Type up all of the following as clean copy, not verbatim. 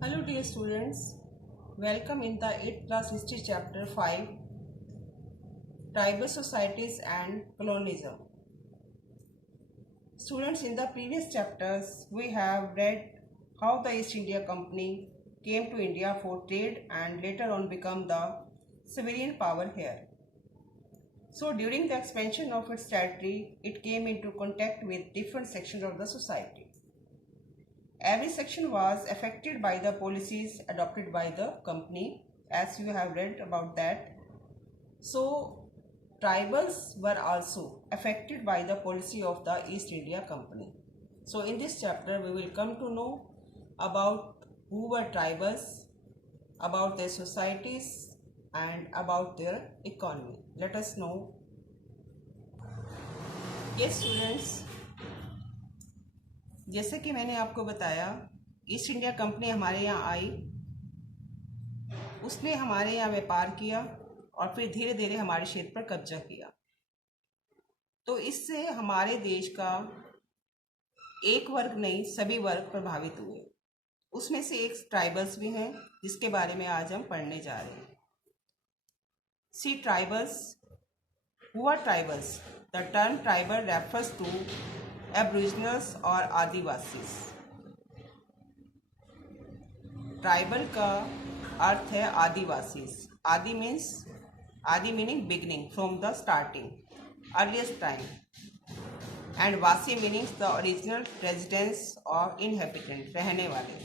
Hello dear students, welcome in the 8th class history chapter 5, Tribal Societies and Colonialism. Students, in the previous chapters we have read how the East India Company came to India for trade and later on become the sovereign power here. So during the expansion of its territory, it came into contact with different sections of the society. Every section was affected by the policies adopted by the company, as you have read about that. So, tribals were also affected by the policy of the East India Company. So, in this chapter, we will come to know about who were tribals, about their societies, and about their economy. Let us know. Yes, students. जैसे कि मैंने आपको बताया, east India company हमारे यहाँ आई, उसने हमारे यहाँ व्यापार किया और फिर धीरे धीरे हमारे क्षेत्र पर कब्जा किया। तो इससे हमारे देश का एक वर्ग नहीं, सभी वर्ग प्रभावित हुए। उसमें से एक ट्राइबल्स भी हैं, जिसके बारे में आज हम पढ़ने जा रहे हैं। See tribals, who are tribals? The term tribal refers to aboriginals और आदिवासीज। ट्राइबल का अर्थ है Adivasis. Adi meaning beginning, from the starting, earliest time, and vasi meanings the original residence और इनहेबिटेंट, रहने वाले।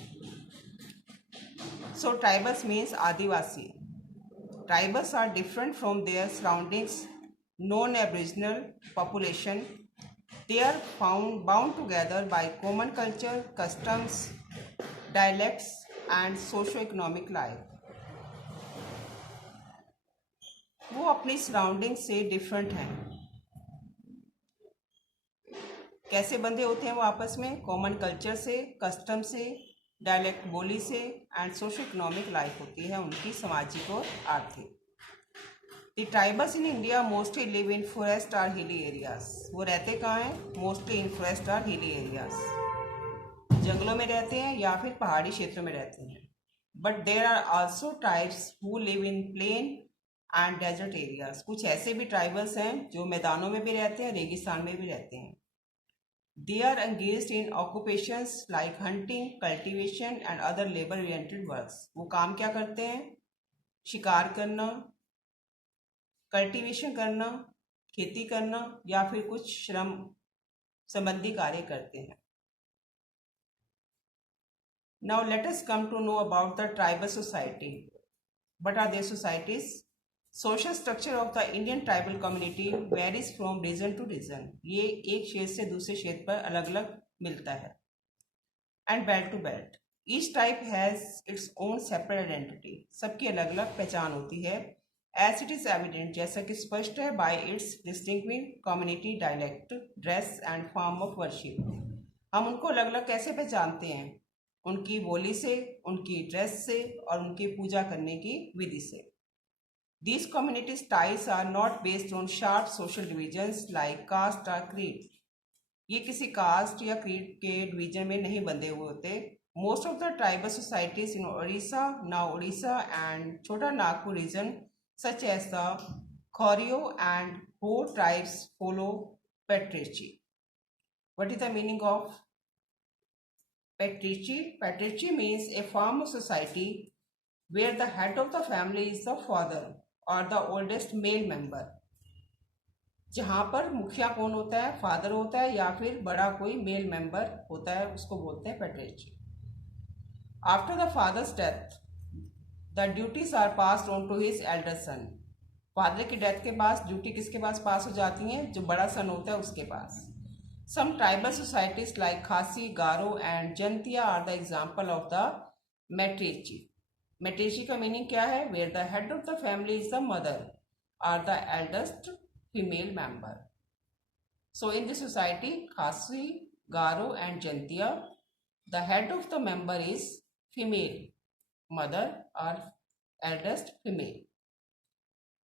So tribals means Adivasi. Tribals are different from their surroundings non aboriginal population. They are bound together by common culture, customs, dialects, and socio-economic life. वो अपनी surrounding से different हैं। कैसे बंधे होते हैं वो आपस में? कॉमन कल्चर से, कस्टम से, डायलेक्ट बोली से, एंड सोशो इकोनॉमिक लाइफ होती है उनकी, सामाजिक और आर्थिक। The tribals in India mostly live in forest or hilly areas. वो रहते कहाँ हैं? Mostly in forest or hilly areas. जंगलों में रहते हैं या फिर पहाड़ी क्षेत्रों में रहते हैं। But there are also tribes who live in plain and desert areas. कुछ ऐसे भी tribals हैं जो मैदानों में भी रहते हैं, रेगिस्तान में भी रहते हैं। They are engaged in occupations like hunting, cultivation and other labor-oriented works. वो काम क्या करते हैं? शिकार करना, कल्टीवेशन करना, खेती करना, या फिर कुछ श्रम संबंधी कार्य करते हैं। Now let us come to know about the tribal society. What are there societies? Social structure of the Indian tribal community varies from region to region. ये एक क्षेत्र से दूसरे क्षेत्र पर अलग अलग मिलता है। And belt to belt, each tribe has its own separate identity. सबकी अलग अलग पहचान होती है। As it is evident, जैसा कि स्पष्ट है, by its distinctive community dialect, dress and form of worship. हम उनको अलग अलग कैसे पहचानते हैं? उनकी बोली से, उनकी ड्रेस से और उनकी पूजा करने की विधि से। These community styles are not based on sharp social divisions like caste or creed. ये किसी कास्ट या क्रीड के डिवीजन में नहीं बंधे हुए होते। Most of the tribal societies in Orissa, now Odisha and Chota Nagpur region, such as the Khoreo and Ho tribes, follow patriarchy. What is the meaning of patriarchy? Patriarchy means a form of society where the head of the family is the father or the oldest male member. जहाँ पर मुखिया कौन होता है? Father होता है या फिर बड़ा कोई मेल मेंबर होता है, उसको बोलते हैं patriarchy. After the father's death, the duties are passed on to his elder son. Father की डेथ के पास ड्यूटी किसके पास हो जाती हैं? जो बड़ा सन होता है उसके पास। Some tribal societies like Khasi, Garo and Jaintia are the example of the matriarchy. Matriarchy का मीनिंग क्या है? Where the head of the family is the mother or the eldest female member. So in this society, Khasi, Garo and Jaintia, the head of the member is female mother or eldest female.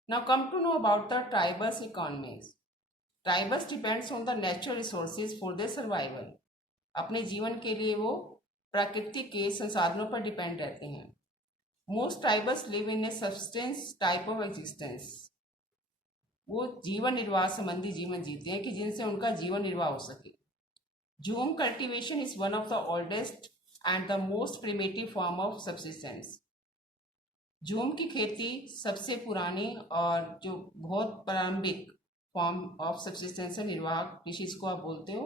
Now come to know about the tribals economies. Tribals depends on the natural resources for their survival. अपने जीवन के लिए वो प्रकृति के संसाधनों पर depend रहते हैं। Most tribals live in a substance type of existence. वो जीवन निर्वाह संबंधी जीवन जीते हैं कि जिनसे उनका जीवन निर्वाह हो सके। झूम cultivation is one of the oldest and the most primitive form of subsistence. झूम की खेती सबसे पुरानी और जो बहुत प्रारंभिक फॉर्म ऑफ सब्सिस्टेंस है, निर्वाह कृषि इसको आप बोलते हो।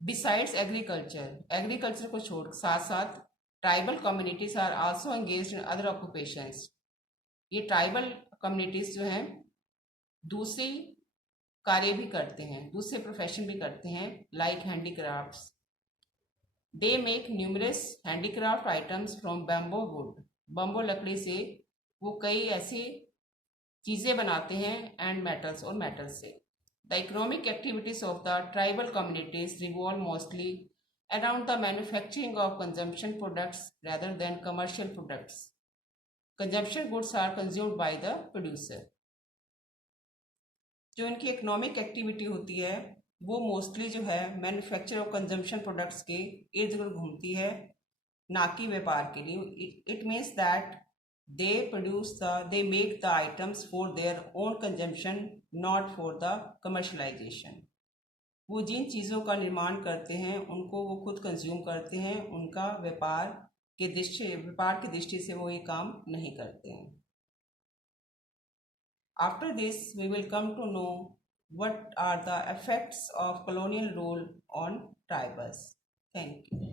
बिसाइड्स एग्रीकल्चर को छोड़ साथ साथ tribal communities are also engaged in other occupations. ये ट्राइबल कम्युनिटीज जो हैं दूसरी कार्य भी करते हैं, दूसरे प्रोफेशन भी करते हैं, like handicrafts. They make numerous handicraft items from bamboo would. Bamboo लकड़ी से वो कई ऐसी चीज़ें बनाते हैं एंड मेटल्स और मेटल से। The economic activities of the tribal communities revolve mostly around the manufacturing of consumption products rather than commercial products. Consumption goods are consumed by the producer. जो इनकी इकोनॉमिक एक्टिविटी होती है वो mostly जो है manufacture और consumption products के इर्द गिर्द घूमती है, ना कि व्यापार के लिए। It means that they make the items for their own consumption, not for the commercialisation. वो जिन चीज़ों का निर्माण करते हैं उनको वो खुद कंज्यूम करते हैं, उनका व्यापार की दृष्टि से वो ये काम नहीं करते हैं। After this, we will come to know what are the effects of colonial rule on tribals. Thank you.